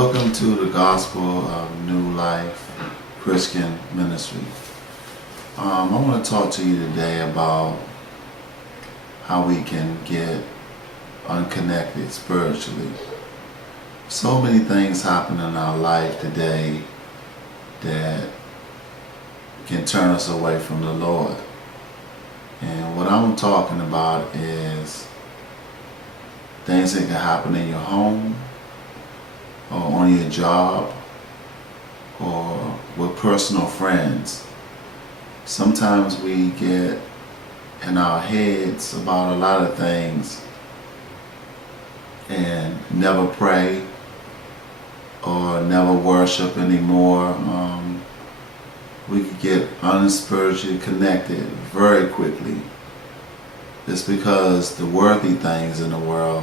Welcome to the Gospel of New Life Christian Ministry. I want to talk to you today about how we can get unconnected spiritually. So many things happen in our life today that can turn us away from the Lord. And what I'm talking about is things that can happen in your home, or on your job, or with personal friends. Sometimes we get in our heads about a lot of things and never pray or never worship anymore. We could get unspiritually connected very quickly. It's because the worldly things in the world,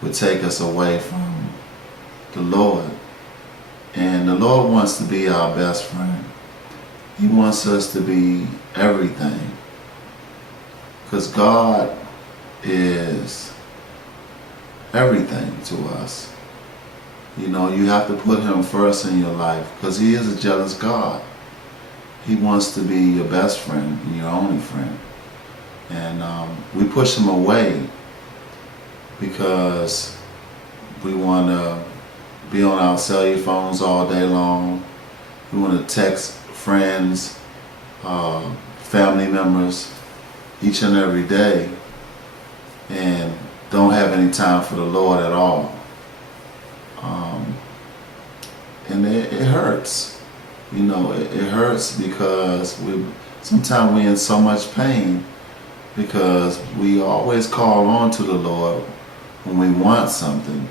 would take us away from the Lord. And the Lord wants to be our best friend. He wants us to be everything. Because God is everything to us. You have to put Him first in your life because He is a jealous God. He wants to be your best friend and your only friend. And we push Him away because we want to be on our cellular phones all day long. We want to text friends, family members each and every day, and don't have any time for the Lord at all. And it hurts. It hurts because sometimes we're in so much pain because we always call on to the Lord when we want something,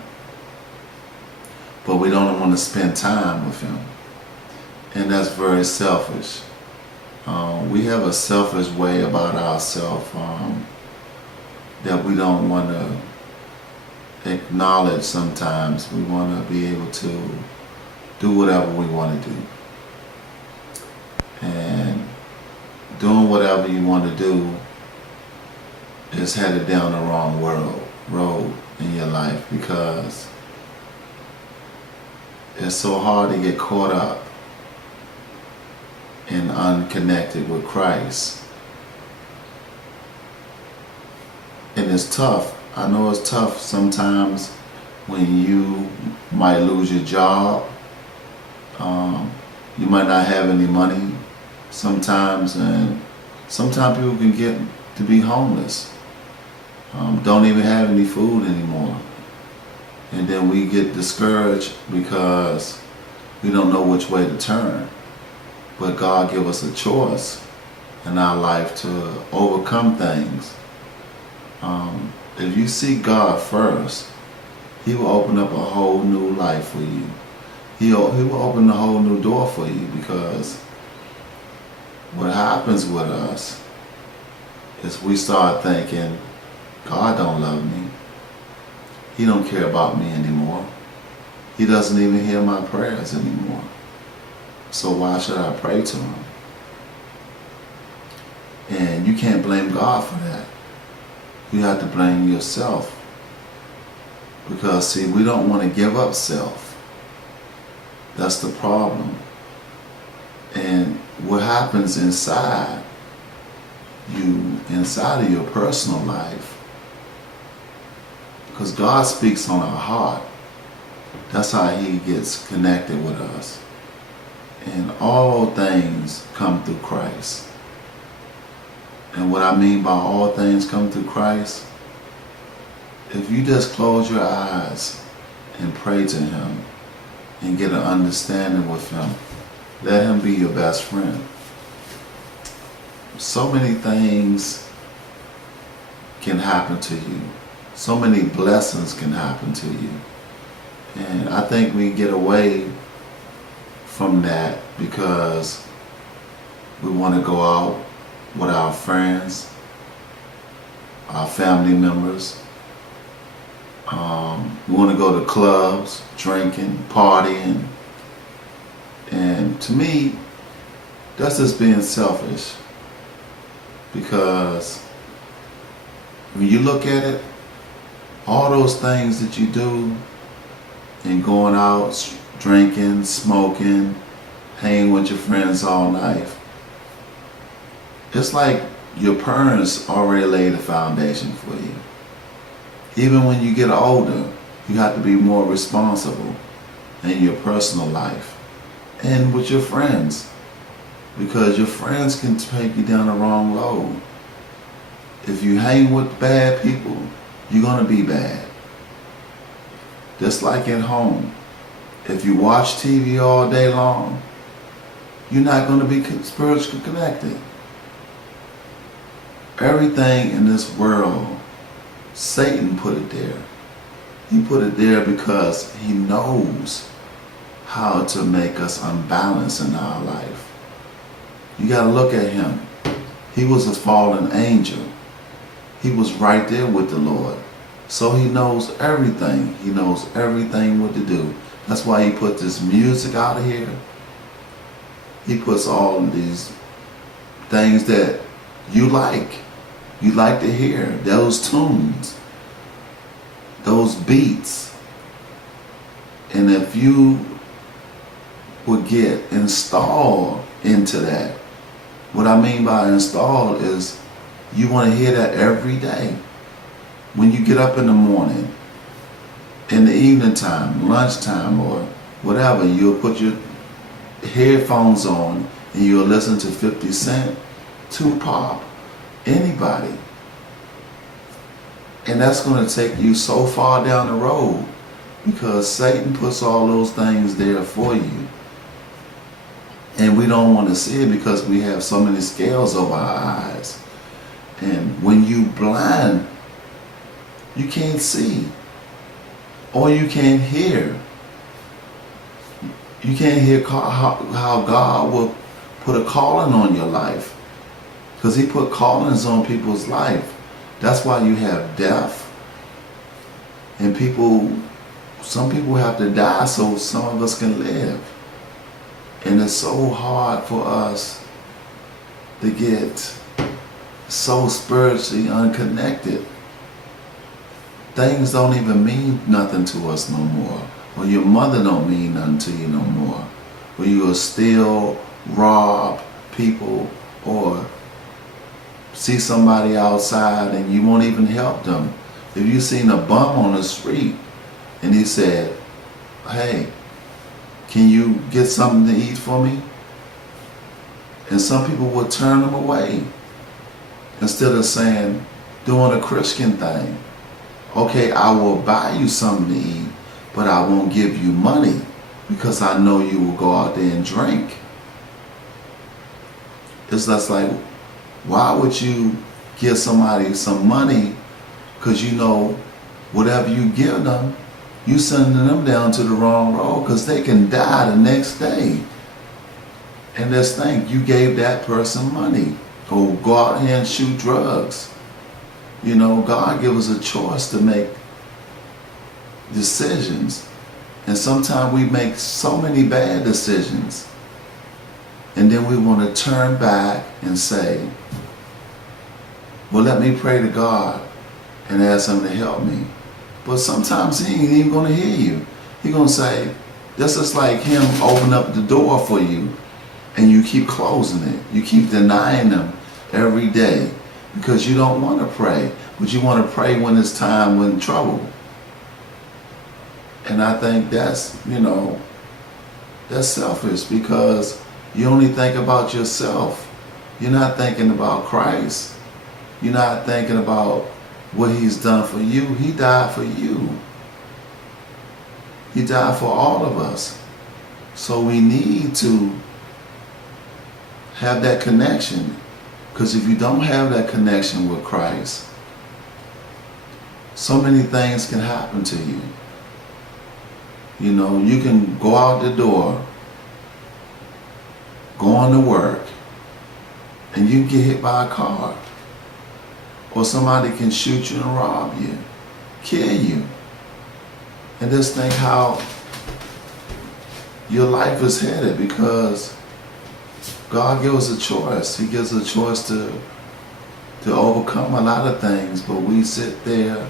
but we don't want to spend time with Him. And that's very selfish. We have a selfish way about ourselves that we don't want to acknowledge sometimes. We want to be able to do whatever we want to do. And doing whatever you want to do is headed down the wrong road in your life because it's so hard to get caught up and unconnected with Christ. And it's tough. I know it's tough sometimes when you might lose your job. You might not have any money sometimes, and sometimes people can get to be homeless. Don't even have any food anymore. And then we get discouraged because we don't know which way to turn. But God give us a choice in our life to overcome things. If you seek God first, He will open up a whole new life for you. He will open a whole new door for you, because what happens with us is we start thinking, God don't love me. He don't care about me anymore. He doesn't even hear my prayers anymore. So why should I pray to Him? And you can't blame God for that. You have to blame yourself. Because see, we don't want to give up self. That's the problem. And what happens inside of your personal life, because God speaks on our heart. That's how He gets connected with us. And all things come through Christ. And what I mean by all things come through Christ, if you just close your eyes and pray to Him and get an understanding with Him, let Him be your best friend. So many things can happen to you. So many blessings can happen to you. And I think we get away from that because we want to go out with our friends, our family members. We want to go to clubs, drinking, partying. And to me, that's just being selfish. Because when you look at it, all those things that you do, and going out, drinking, smoking, hanging with your friends all night. It's like your parents already laid a foundation for you. Even when you get older, you have to be more responsible in your personal life and with your friends, because your friends can take you down the wrong road. If you hang with bad people, you're going to be bad. Just like at home. If you watch TV all day long, you're not going to be spiritually connected. Everything in this world, Satan put it there. He put it there because he knows how to make us unbalanced in our life. You got to look at him. He was a fallen angel. He was right there with the Lord. So he knows everything. He knows everything what to do. That's why he put this music out here. He puts all of these things that you like. You like to hear. Those tunes. Those beats. And if you would get installed into that, what I mean by installed is you want to hear that every day. When you get up in the morning, in the evening time, lunchtime, or whatever, you'll put your headphones on and you'll listen to 50 Cent, Tupac, anybody. And that's going to take you so far down the road because Satan puts all those things there for you. And we don't want to see it because we have so many scales over our eyes. And when you blind, you can't see. Or you can't hear. You can't hear how God will put a calling on your life. Because he put callings on people's life. That's why you have death. And some people have to die so some of us can live. And it's so hard for us to get so spiritually unconnected. Things don't even mean nothing to us no more. Or your mother don't mean nothing to you no more. Or you will steal, rob people, or see somebody outside and you won't even help them. If you seen a bum on the street and he said, hey, can you get something to eat for me? And some people would turn them away instead of saying, doing a Christian thing. Okay, I will buy you something to eat, but I won't give you money because I know you will go out there and drink. It's just like, why would you give somebody some money? Because you know whatever you give them, you sending them down to the wrong road because they can die the next day. And just think, you gave that person money. Or go out here and shoot drugs. You know, God gives us a choice to make decisions. And sometimes we make so many bad decisions. And then we want to turn back and say, well, let me pray to God and ask him to help me. But sometimes he ain't even going to hear you. He's going to say, this is like him open up the door for you and you keep closing it. You keep denying him every day because you don't want to pray, but you want to pray when it's time, when trouble. And I think that's, that's selfish because you only think about yourself. You're not thinking about Christ. You're not thinking about what he's done for you. He died for you. He died for all of us. So we need to have that connection. Because if you don't have that connection with Christ, so many things can happen to you. You can go out the door, go on to work, and you can get hit by a car. Or somebody can shoot you and rob you, kill you. And just think how your life is headed because God gives us a choice. He gives us a choice to overcome a lot of things, but we sit there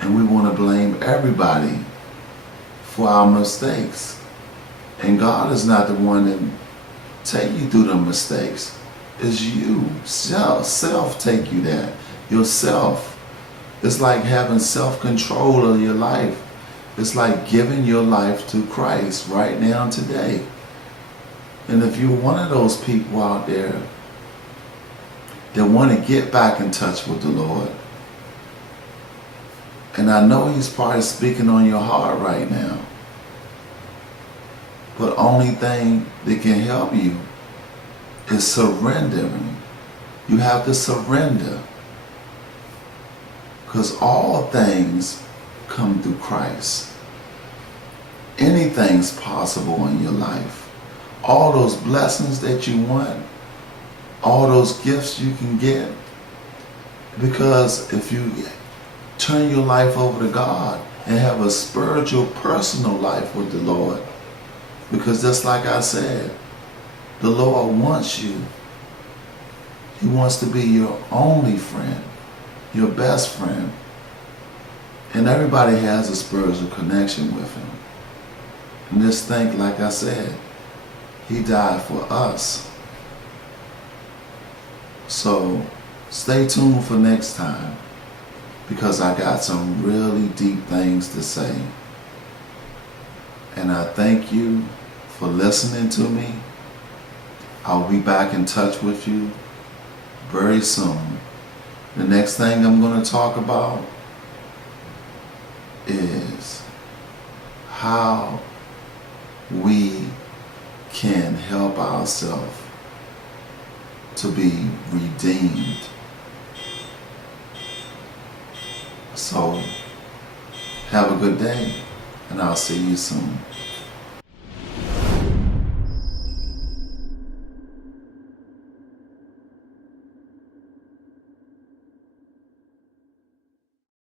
and we want to blame everybody for our mistakes. And God is not the one that take you through the mistakes. It's you. Self take you there. Yourself. It's like having self-control of your life. It's like giving your life to Christ right now today. And if you're one of those people out there that want to get back in touch with the Lord, and I know He's probably speaking on your heart right now, but only thing that can help you is surrendering. You have to surrender. Because all things come through Christ. Anything's possible in your life. All those blessings that you want, all those gifts you can get. Because if you turn your life over to God and have a spiritual, personal life with the Lord, because just like I said, the Lord wants you. He wants to be your only friend, your best friend. And everybody has a spiritual connection with Him. And just think, like I said, He died for us. So stay tuned for next time, because I got some really deep things to say. And I thank you for listening to me. I'll be back in touch with you very soon. The next thing I'm going to talk about is how we can help ourselves to be redeemed. So have a good day, and I'll see you soon.